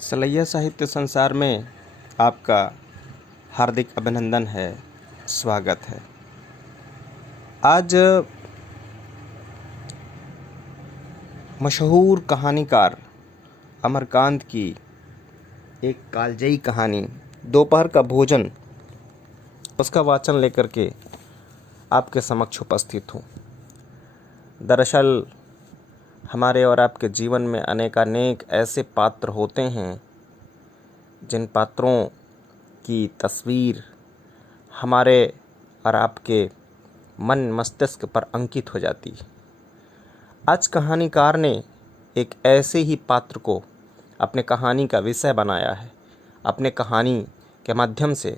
सलैया साहित्य संसार में आपका हार्दिक अभिनंदन है, स्वागत है। आज मशहूर कहानीकार अमरकांत की एक कालजयी कहानी दोपहर का भोजन, उसका वाचन लेकर के आपके समक्ष उपस्थित हूँ। दरअसल हमारे और आपके जीवन में अनेकानेक ऐसे पात्र होते हैं जिन पात्रों की तस्वीर हमारे और आपके मन मस्तिष्क पर अंकित हो जाती है। आज कहानीकार ने एक ऐसे ही पात्र को अपने कहानी का विषय बनाया है। अपने कहानी के माध्यम से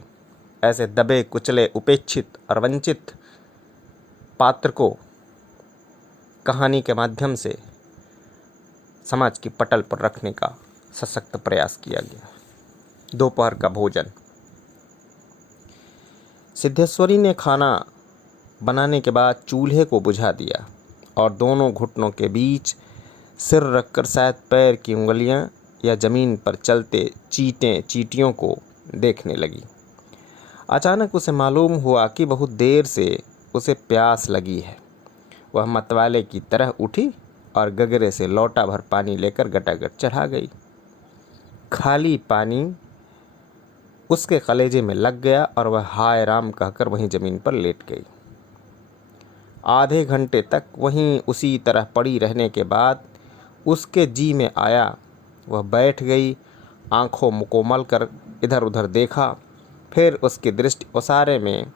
ऐसे दबे कुचले, उपेक्षित और वंचित पात्र को कहानी के माध्यम से समाज की पटल पर रखने का सशक्त प्रयास किया गया। दोपहर का भोजन। सिद्धेश्वरी ने खाना बनाने के बाद चूल्हे को बुझा दिया और दोनों घुटनों के बीच सिर रखकर शायद पैर की उंगलियां या जमीन पर चलते चींटियों को देखने लगी। अचानक उसे मालूम हुआ कि बहुत देर से उसे प्यास लगी है। वह मतवाले की तरह उठी और गगरे से लोटा भर पानी लेकर गटागट चढ़ा गई। खाली पानी उसके कलेजे में लग गया और वह हाय राम कहकर वहीं जमीन पर लेट गई। आधे घंटे तक वहीं उसी तरह पड़ी रहने के बाद उसके जी में आया। वह बैठ गई, आंखों को मल कर इधर उधर देखा। फिर उसकी दृष्टि ओसारे में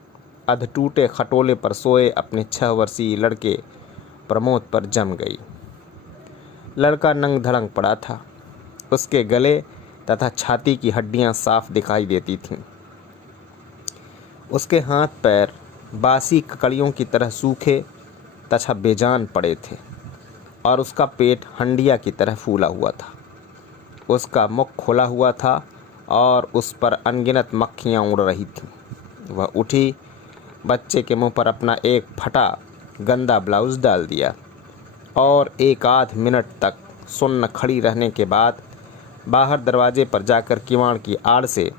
अधटूटे खटोले पर सोए अपने 6 वर्षीय लड़के प्रमोद पर जम गई। लड़का नंग धड़ंग पड़ा था। उसके गले तथा छाती की हड्डियां साफ दिखाई देती थीं। उसके हाथ पैर बासी ककड़ियों की तरह सूखे तथा बेजान पड़े थे और उसका पेट हंडिया की तरह फूला हुआ था। उसका मुख खुला हुआ था और उस पर अनगिनत मक्खियां उड़ रही थीं। वह उठी, बच्चे के मुंह पर अपना एक फटा गंदा ब्लाउज डाल दिया और 1 मिनट तक सुन्न खड़ी रहने के बाद बाहर दरवाजे पर जाकर किवाड़ की आड़ से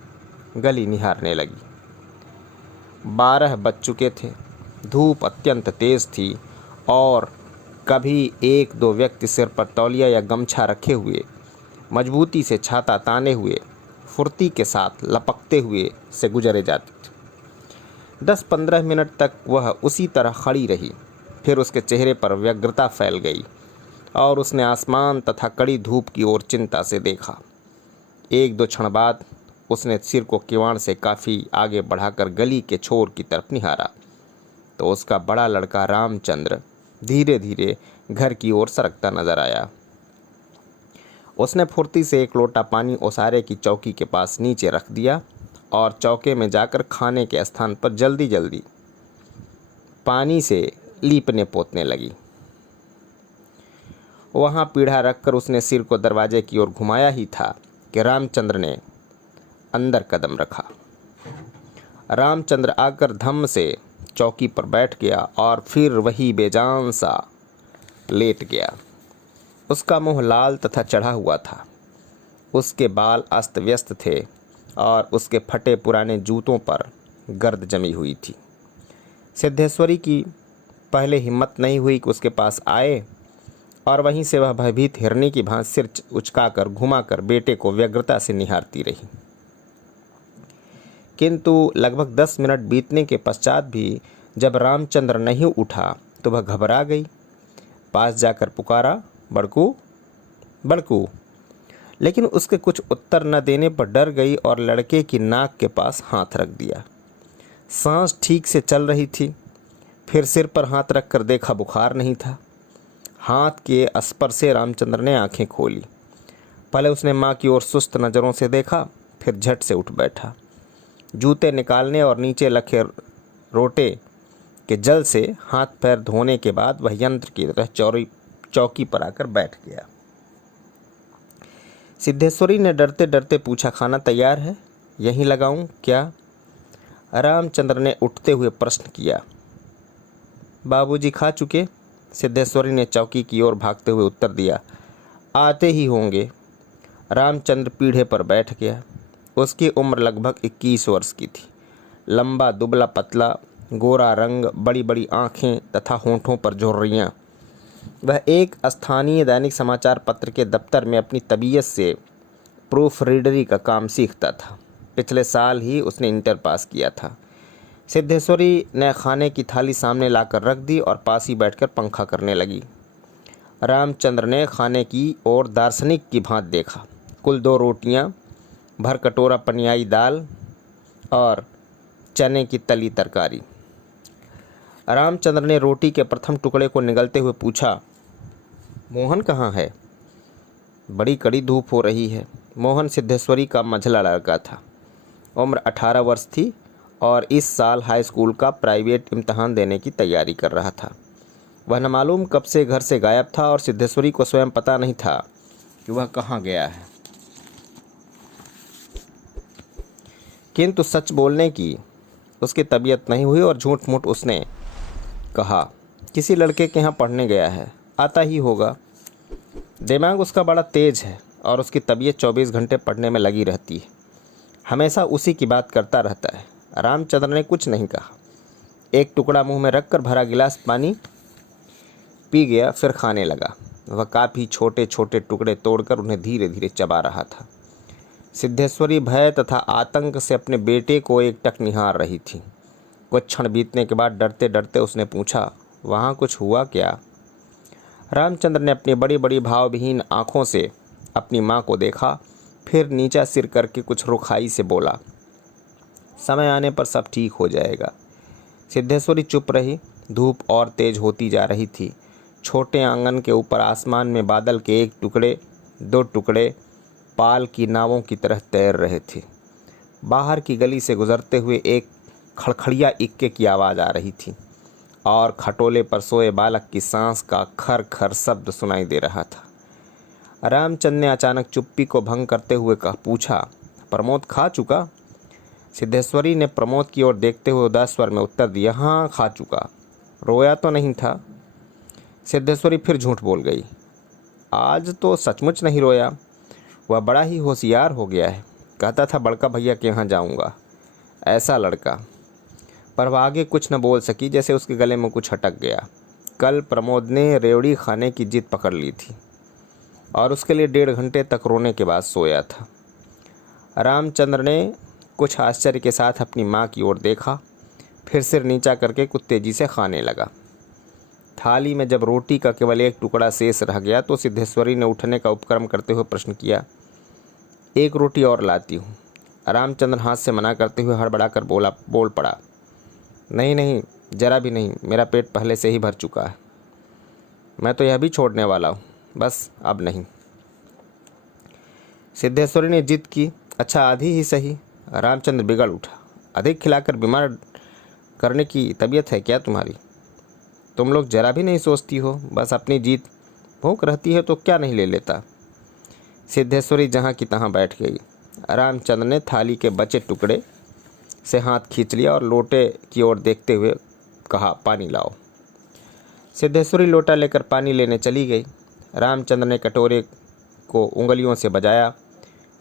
गली निहारने लगी। 12 बज चुके थे। धूप अत्यंत तेज थी और कभी 1-2 व्यक्ति सिर पर तौलिया या गमछा रखे हुए, मजबूती से छाता ताने हुए, फुर्ती के साथ लपकते हुए से गुजरे जाते थे। 10-15 मिनट तक वह उसी तरह खड़ी रही। फिर उसके चेहरे पर व्यग्रता फैल गई और उसने आसमान तथा कड़ी धूप की ओर चिंता से देखा। 1-2 क्षण बाद उसने सिर को किवाड़ से काफ़ी आगे बढ़ाकर गली के छोर की तरफ निहारा तो उसका बड़ा लड़का रामचंद्र धीरे धीरे घर की ओर सरकता नजर आया। उसने फुर्ती से एक लोटा पानी ओसारे की चौकी के पास नीचे रख दिया और चौके में जाकर खाने के स्थान पर जल्दी जल्दी पानी से लीपने पोतने लगी। वहां पीढ़ा रखकर उसने सिर को दरवाजे की ओर घुमाया ही था कि रामचंद्र ने अंदर कदम रखा। रामचंद्र आकर धम्म से चौकी पर बैठ गया और फिर वही बेजान सा लेट गया। उसका मुंह लाल तथा चढ़ा हुआ था। उसके बाल अस्त व्यस्त थे और उसके फटे पुराने जूतों पर गर्द जमी हुई थी। सिद्धेश्वरी की पहले हिम्मत नहीं हुई कि उसके पास आए और वहीं से वह भयभीत हिरनी की भांति सिर उचकाकर घुमाकर बेटे को व्यग्रता से निहारती रही। किंतु लगभग 10 मिनट बीतने के पश्चात भी जब रामचंद्र नहीं उठा तो वह घबरा गई। पास जाकर पुकारा, बड़कू बड़कू, लेकिन उसके कुछ उत्तर न देने पर डर गई और लड़के की नाक के पास हाथ रख दिया। सांस ठीक से चल रही थी। फिर सिर पर हाथ रखकर देखा, बुखार नहीं था। हाथ के स्पर्श से रामचंद्र ने आंखें खोली। पहले उसने माँ की ओर सुस्त नज़रों से देखा, फिर झट से उठ बैठा। जूते निकालने और नीचे रखे रोटे के जल से हाथ पैर धोने के बाद वह यंत्र की तरह चौकी पर आकर बैठ गया। सिद्धेश्वरी ने डरते डरते पूछा, खाना तैयार है? यहीं लगाऊं क्या? रामचंद्र ने उठते हुए प्रश्न किया। बाबूजी खा चुके? सिद्धेश्वरी ने चौकी की ओर भागते हुए उत्तर दिया। आते ही होंगे। रामचंद्र पीढ़े पर बैठ गया। उसकी उम्र लगभग 21 वर्ष की थी। लंबा दुबला पतला, गोरा रंग, बड़ी बड़ी आँखें तथा होंठों पर झुर्रियाँ। वह एक स्थानीय दैनिक समाचार पत्र के दफ्तर में अपनी तबीयत से प्रूफ रीडरी का काम सीखता था। पिछले साल ही उसने इंटर पास किया था। सिद्धेश्वरी ने खाने की थाली सामने लाकर रख दी और पास ही बैठकर पंखा करने लगी। रामचंद्र ने खाने की ओर दार्शनिक की भांति देखा। कुल 2 रोटियां, भर कटोरा पनियाई दाल और चने की तली तरकारी। रामचंद्र ने रोटी के प्रथम टुकड़े को निगलते हुए पूछा, मोहन कहाँ है? बड़ी कड़ी धूप हो रही है। मोहन सिद्धेश्वरी का मझला लड़का था। उम्र 18 वर्ष थी और इस साल हाई स्कूल का प्राइवेट इम्तहान देने की तैयारी कर रहा था। वह न मालूम कब से घर से गायब था और सिद्धेश्वरी को स्वयं पता नहीं था कि वह कहाँ गया है। किंतु सच बोलने की उसकी तबीयत नहीं हुई और झूठ मूठ उसने कहा, किसी लड़के के यहाँ पढ़ने गया है, आता ही होगा। दिमाग उसका बड़ा तेज है और उसकी तबीयत 24 घंटे पढ़ने में लगी रहती है। हमेशा उसी की बात करता रहता है। रामचंद्र ने कुछ नहीं कहा। एक टुकड़ा मुंह में रखकर भरा गिलास पानी पी गया, फिर खाने लगा। वह काफ़ी छोटे छोटे टुकड़े तोड़कर उन्हें धीरे धीरे चबा रहा था। सिद्धेश्वरी भय तथा आतंक से अपने बेटे को एकटक निहार रही थी। कुछ क्षण बीतने के बाद डरते डरते उसने पूछा, वहाँ कुछ हुआ क्या? रामचंद्र ने अपनी बड़ी बड़ी भावविहीन आँखों से अपनी माँ को देखा, फिर नीचा सिर करके कुछ रुखाई से बोला, समय आने पर सब ठीक हो जाएगा। सिद्धेश्वरी चुप रही। धूप और तेज होती जा रही थी। छोटे आंगन के ऊपर आसमान में बादल के एक टुकड़े 2 टुकड़े पाल की नावों की तरह तैर रहे थे। बाहर की गली से गुजरते हुए एक खड़खड़िया इक्के की आवाज़ आ रही थी और खटोले पर सोए बालक की सांस का खर खर शब्द सुनाई दे रहा था। रामचंद्र ने अचानक चुप्पी को भंग करते हुए पूछा, प्रमोद खा चुका? सिद्धेश्वरी ने प्रमोद की ओर देखते हुए उदास स्वर में उत्तर दिया, हाँ खा चुका। रोया तो नहीं था? सिद्धेश्वरी फिर झूठ बोल गई, आज तो सचमुच नहीं रोया। वह बड़ा ही होशियार हो गया है। कहता था बड़का भैया के यहाँ जाऊँगा। ऐसा लड़का। पर वह आगे कुछ न बोल सकी, जैसे उसके गले में कुछ अटक गया। कल प्रमोद ने रेवड़ी खाने की जिद पकड़ ली थी और उसके लिए 1.5 घंटे तक रोने के बाद सोया था। रामचंद्र ने कुछ आश्चर्य के साथ अपनी माँ की ओर देखा, फिर सिर नीचा करके कुछ तेजी से खाने लगा। थाली में जब रोटी का केवल एक टुकड़ा शेष रह गया तो सिद्धेश्वरी ने उठने का उपक्रम करते हुए प्रश्न किया, एक रोटी और लाती हूँ। रामचंद्र हाथ से मना करते हुए हड़बड़ाकर बोल पड़ा, नहीं नहीं, जरा भी नहीं, मेरा पेट पहले से ही भर चुका है। मैं तो यह भी छोड़ने वाला हूँ, बस अब नहीं। सिद्धेश्वरी ने जिद की, अच्छा आधी ही सही। रामचंद्र बिगड़ उठा, अधिक खिलाकर बीमार करने की तबीयत है क्या तुम्हारी? तुम लोग जरा भी नहीं सोचती हो, बस अपनी जीत। भूख रहती है तो क्या नहीं ले लेता। सिद्धेश्वरी जहाँ की तहाँ बैठ गई। रामचंद्र ने थाली के बचे टुकड़े से हाथ खींच लिया और लोटे की ओर देखते हुए कहा, पानी लाओ। सिद्धेश्वरी लोटा लेकर पानी लेने चली गई। रामचंद्र ने कटोरे को उंगलियों से बजाया,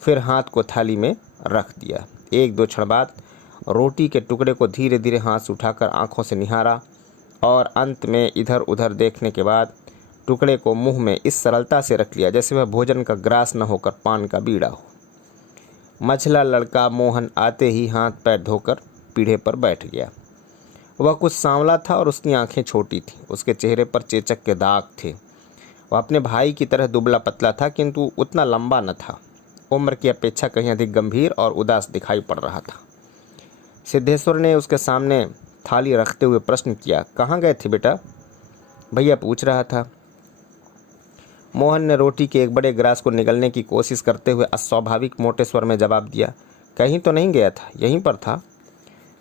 फिर हाथ को थाली में रख दिया। 1-2 क्षण बाद रोटी के टुकड़े को धीरे धीरे हाथ से उठाकर आंखों से निहारा और अंत में इधर उधर देखने के बाद टुकड़े को मुंह में इस सरलता से रख लिया जैसे वह भोजन का ग्रास न होकर पान का बीड़ा हो। मझला लड़का मोहन आते ही हाथ पैर धोकर पीढ़े पर बैठ गया। वह कुछ सांवला था और उसकी आंखें छोटी थीं। उसके चेहरे पर चेचक के दाग थे। वह अपने भाई की तरह दुबला पतला था, किंतु उतना लंबा न था। उम्र की अपेक्षा कहीं अधिक गंभीर और उदास दिखाई पड़ रहा था। सिद्धेश्वर ने उसके सामने थाली रखते हुए प्रश्न किया, कहाँ गए थे बेटा? भैया पूछ रहा था। मोहन ने रोटी के एक बड़े गिलास को निगलने की कोशिश करते हुए अस्वाभाविक मोटे स्वर में जवाब दिया, कहीं तो नहीं गया था, यहीं पर था।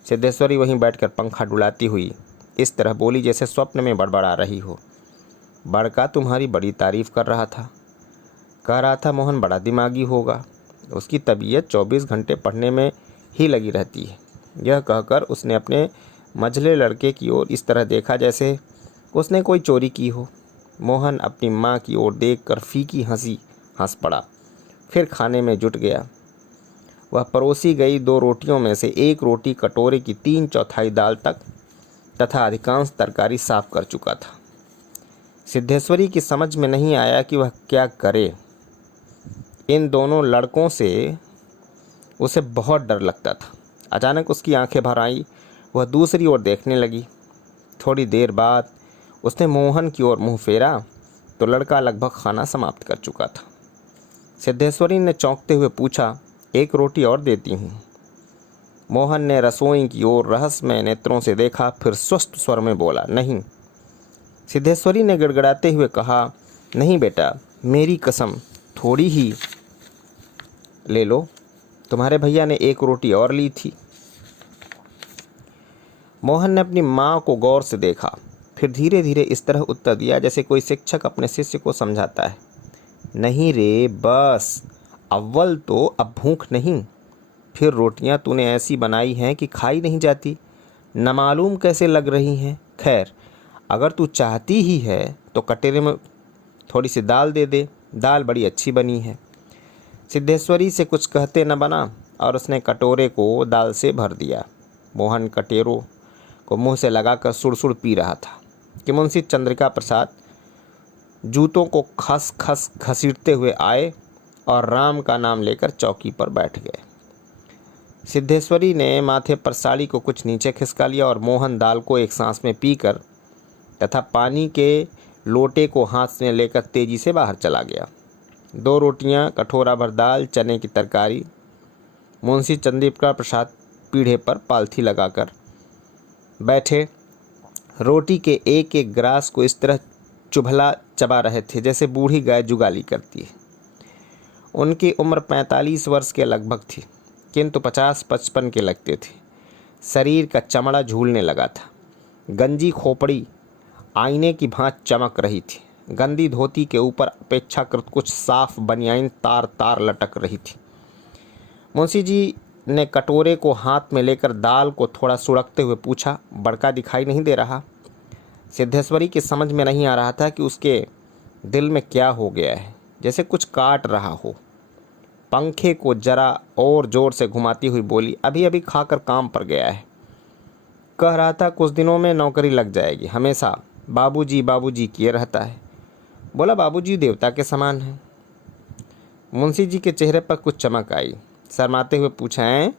सिद्धेश्वरी वहीं बैठकर पंखा डुलाती हुई इस तरह बोली जैसे स्वप्न में बड़बड़ा रही हो। बड़का तुम्हारी बड़ी तारीफ कर रहा था। कह रहा था मोहन बड़ा दिमागी होगा। उसकी तबीयत 24 घंटे पढ़ने में ही लगी रहती है। यह कहकर उसने अपने मझले लड़के की ओर इस तरह देखा जैसे उसने कोई चोरी की हो। मोहन अपनी माँ की ओर देखकर फीकी हंसी हंस पड़ा, फिर खाने में जुट गया। वह परोसी गई 2 रोटियों में से 1 रोटी कटोरे की 3/4 दाल तक तथा अधिकांश तरकारी साफ कर चुका था। सिद्धेश्वरी की समझ में नहीं आया कि वह क्या करे। इन दोनों लड़कों से उसे बहुत डर लगता था। अचानक उसकी आंखें भर आई। वह दूसरी ओर देखने लगी। थोड़ी देर बाद उसने मोहन की ओर मुंह फेरा तो लड़का लगभग खाना समाप्त कर चुका था। सिद्धेश्वरी ने चौंकते हुए पूछा, 1 रोटी और देती हूँ। मोहन ने रसोई की ओर रहस्यमय नेत्रों से देखा, फिर स्वस्थ स्वर में बोला, नहीं। सिद्धेश्वरी ने गिड़गिड़ाते हुए कहा, नहीं बेटा, मेरी कसम, थोड़ी ही ले लो। तुम्हारे भैया ने 1 रोटी और ली थी। मोहन ने अपनी माँ को गौर से देखा, फिर धीरे धीरे इस तरह उत्तर दिया जैसे कोई शिक्षक अपने शिष्य को समझाता है, नहीं रे, बस अव्वल तो अब भूख नहीं, फिर रोटियां तूने ऐसी बनाई हैं कि खाई नहीं जाती, न मालूम कैसे लग रही हैं। खैर, अगर तू चाहती ही है तो कटोरे में थोड़ी सी दाल दे दे, दाल बड़ी अच्छी बनी है। सिद्धेश्वरी से कुछ कहते न बना और उसने कटोरे को दाल से भर दिया। मोहन कटोरों को मुंह से लगाकर सुड़-सुड़ पी रहा था कि मुंशी चंद्रिका प्रसाद जूतों को खस खस घसीटते हुए आए और राम का नाम लेकर चौकी पर बैठ गए। सिद्धेश्वरी ने माथे पर साड़ी को कुछ नीचे खिसका लिया और मोहन दाल को एक सांस में पीकर तथा पानी के लोटे को हाथ में लेकर तेजी से बाहर चला गया। 2 रोटियां, कटोरा भर दाल, चने की तरकारी। मुंशी चंद्रिका प्रसाद पीढ़े पर पालथी लगाकर बैठे रोटी के एक एक ग्रास को इस तरह चुभला चबा रहे थे जैसे बूढ़ी गाय जुगाली करती है। उनकी उम्र 45 वर्ष के लगभग थी, किंतु 50-55 के लगते थे। शरीर का चमड़ा झूलने लगा था। गंजी खोपड़ी आईने की भांति चमक रही थी। गंदी धोती के ऊपर अपेक्षाकृत कुछ साफ बनियाइन तार तार लटक रही थी। मुंशी जी ने कटोरे को हाथ में लेकर दाल को थोड़ा सुड़कते हुए पूछा, बड़का दिखाई नहीं दे रहा? सिद्धेश्वरी की समझ में नहीं आ रहा था कि उसके दिल में क्या हो गया है, जैसे कुछ काट रहा हो। पंखे को जरा और जोर से घुमाती हुई बोली, अभी अभी खाकर काम पर गया है, कह रहा था कुछ दिनों में नौकरी लग जाएगी, हमेशा बाबूजी बाबूजी किए रहता है। बोला, बाबूजी देवता के समान है। मुंशी जी के चेहरे पर कुछ चमक आई। शर्माते हुए पूछा, है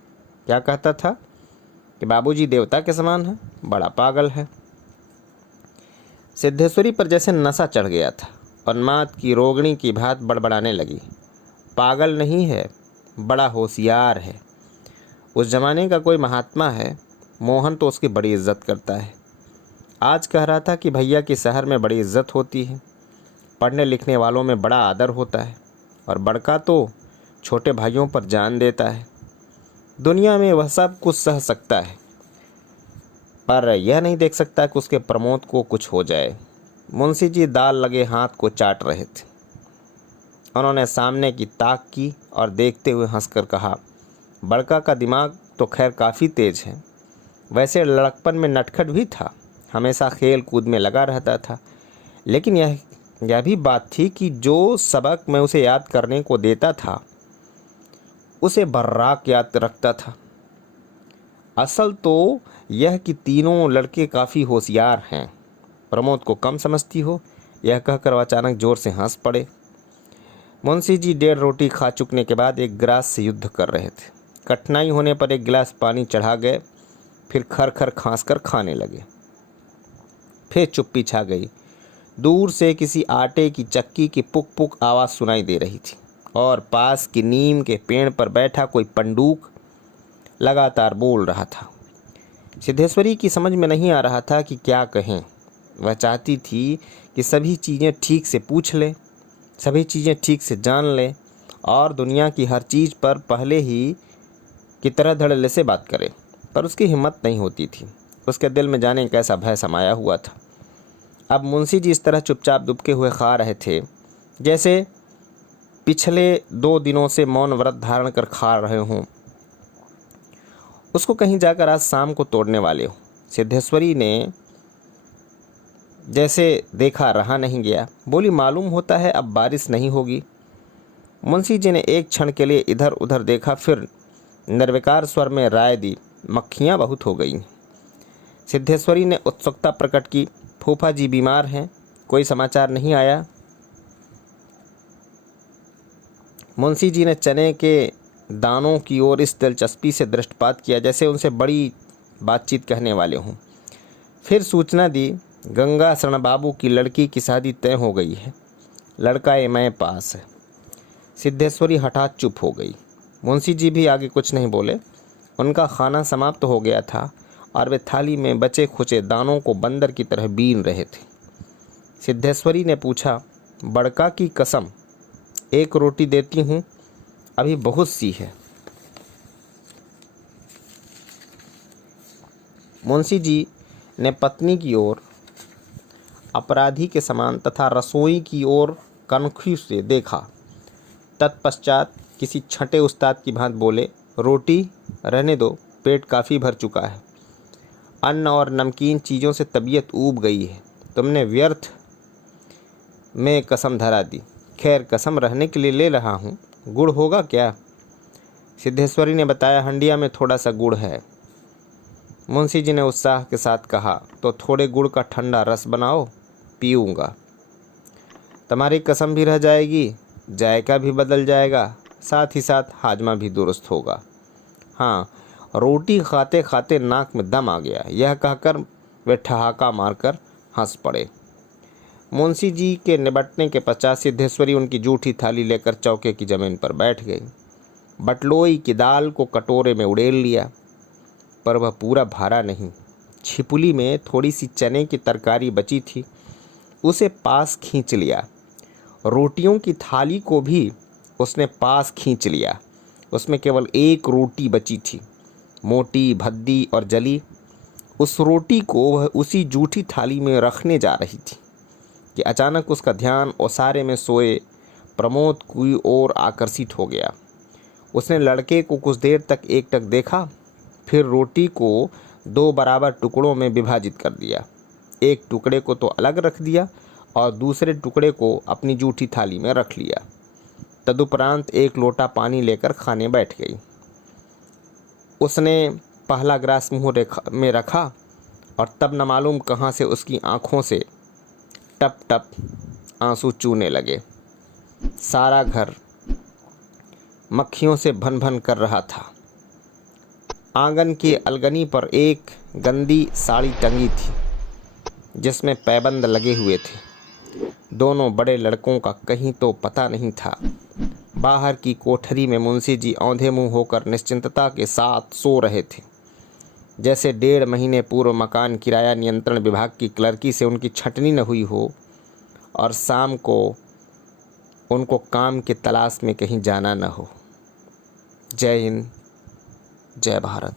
क्या कहता था कि बाबूजी देवता के समान है? बड़ा पागल है। सिद्धेश्वरी पर जैसे नशा चढ़ गया था। उन्माद की रोगिणी की भांति बड़बड़ाने लगी, पागल नहीं है, बड़ा होशियार है। उस जमाने का कोई महात्मा है, मोहन तो उसकी बड़ी इज्जत करता है। आज कह रहा था कि भैया की शहर में बड़ी इज्जत होती है, पढ़ने लिखने वालों में बड़ा आदर होता है, और बड़का तो छोटे भाइयों पर जान देता है। दुनिया में वह सब कुछ सह सकता है, पर यह नहीं देख सकता कि उसके प्रमोद को कुछ हो जाए। मुंशी जी दाल लगे हाथ को चाट रहे थे। उन्होंने सामने की ताक की और देखते हुए हंसकर कहा, बड़का का दिमाग तो खैर काफ़ी तेज है, वैसे लड़कपन में नटखट भी था, हमेशा खेल कूद में लगा रहता था, लेकिन यह भी बात थी कि जो सबक मैं उसे याद करने को देता था उसे बर्राक याद रखता था। असल तो यह कि तीनों लड़के काफ़ी होशियार हैं, प्रमोद को कम समझती हो, यह कहकर वह अचानक जोर से हंस पड़े। मुंशी जी 1.5 रोटी खा चुकने के बाद एक गिलास से युद्ध कर रहे थे। कठिनाई होने पर एक गिलास पानी चढ़ा गए, फिर खर खर खांस कर खाने लगे। फिर चुप्पी छा गई। दूर से किसी आटे की चक्की की पुक पुक आवाज़ सुनाई दे रही थी और पास की नीम के पेड़ पर बैठा कोई पंडूक लगातार बोल रहा था। सिद्धेश्वरी की समझ में नहीं आ रहा था कि क्या कहें। वह चाहती थी कि सभी चीज़ें ठीक से पूछ ले, सभी चीज़ें ठीक से जान ले और दुनिया की हर चीज़ पर पहले ही की तरह धड़ल्ले से बात करे, पर उसकी हिम्मत नहीं होती थी। उसके दिल में जाने कैसा भय समाया हुआ था। अब मुंशी जी इस तरह चुपचाप दुबके हुए खा रहे थे जैसे पिछले 2 दिनों से मौन व्रत धारण कर खा रहे हों, उसको कहीं जाकर आज शाम को तोड़ने वाले हो। सिद्धेश्वरी ने जैसे देखा रहा नहीं गया, बोली, मालूम होता है अब बारिश नहीं होगी। मुंशी जी ने एक क्षण के लिए इधर उधर देखा, फिर निर्विकार स्वर में राय दी, मक्खियाँ बहुत हो गई। सिद्धेश्वरी ने उत्सुकता प्रकट की, फूफा जी बीमार हैं, कोई समाचार नहीं आया? मुंशी जी ने चने के दानों की ओर इस दिलचस्पी से दृष्टिपात किया जैसे उनसे बड़ी बातचीत कहने वाले हों। फिर सूचना दी, गंगा शरण बाबू की लड़की की शादी तय हो गई है, लड़का एमए पास है। सिद्धेश्वरी हठात चुप हो गई। मुंशी जी भी आगे कुछ नहीं बोले। उनका खाना समाप्त हो गया था और वे थाली में बचे खुचे दानों को बंदर की तरह बीन रहे थे। सिद्धेश्वरी ने पूछा, बड़का की कसम, एक रोटी देती हूँ, अभी बहुत सी है। मुंशी जी ने पत्नी की ओर अपराधी के समान तथा रसोई की ओर कनखी से देखा। तत्पश्चात किसी छठे उस्ताद की भांति बोले, रोटी रहने दो, पेट काफ़ी भर चुका है। अन्न और नमकीन चीज़ों से तबीयत ऊब गई है, तुमने व्यर्थ में कसम धरा दी। खैर, कसम रहने के लिए ले रहा हूँ, गुड़ होगा क्या? सिद्धेश्वरी ने बताया, हंडिया में थोड़ा सा गुड़ है। मुंशी जी ने उत्साह के साथ कहा, तो थोड़े गुड़ का ठंडा रस बनाओ, पीऊँगा। तुम्हारी कसम भी रह जाएगी, जायका भी बदल जाएगा, साथ ही साथ हाजमा भी दुरुस्त होगा। हाँ, रोटी खाते खाते नाक में दम आ गया, यह कहकर वे ठहाका मारकर हंस पड़े। मुंशी जी के निबटने के पश्चात सिद्धेश्वरी उनकी जूठी थाली लेकर चौके की जमीन पर बैठ गई। बटलोई की दाल को कटोरे में उड़ेल लिया, पर वह पूरा भरा नहीं। छिपुली में थोड़ी सी चने की तरकारी बची थी, उसे पास खींच लिया। रोटियों की थाली को भी उसने पास खींच लिया। उसमें केवल एक रोटी बची थी, मोटी, भद्दी और जली। उस रोटी को वह उसी जूठी थाली में रखने जा रही थी कि अचानक उसका ध्यान ओसारे में सोए प्रमोद की ओर आकर्षित हो गया। उसने लड़के को कुछ देर तक एकटक देखा, फिर रोटी को 2 बराबर टुकड़ों में विभाजित कर दिया। एक टुकड़े को तो अलग रख दिया और दूसरे टुकड़े को अपनी जूठी थाली में रख लिया। तदुपरांत एक लोटा पानी लेकर खाने बैठ गई। उसने पहला ग्रास मुंह में रखा और तब न मालूम कहाँ से उसकी आंखों से टप टप आंसू चूने लगे। सारा घर मक्खियों से भन भन कर रहा था। आंगन की अलगनी पर एक गंदी साड़ी टंगी थी जिसमें पैबंद लगे हुए थे। दोनों बड़े लड़कों का कहीं तो पता नहीं था। बाहर की कोठरी में मुंशी जी औंधे मुंह होकर निश्चिंतता के साथ सो रहे थे, जैसे 1.5 महीने पूर्व मकान किराया नियंत्रण विभाग की क्लर्की से उनकी छंटनी न हुई हो और शाम को उनको काम की तलाश में कहीं जाना न हो। जय हिंद, जय भारत।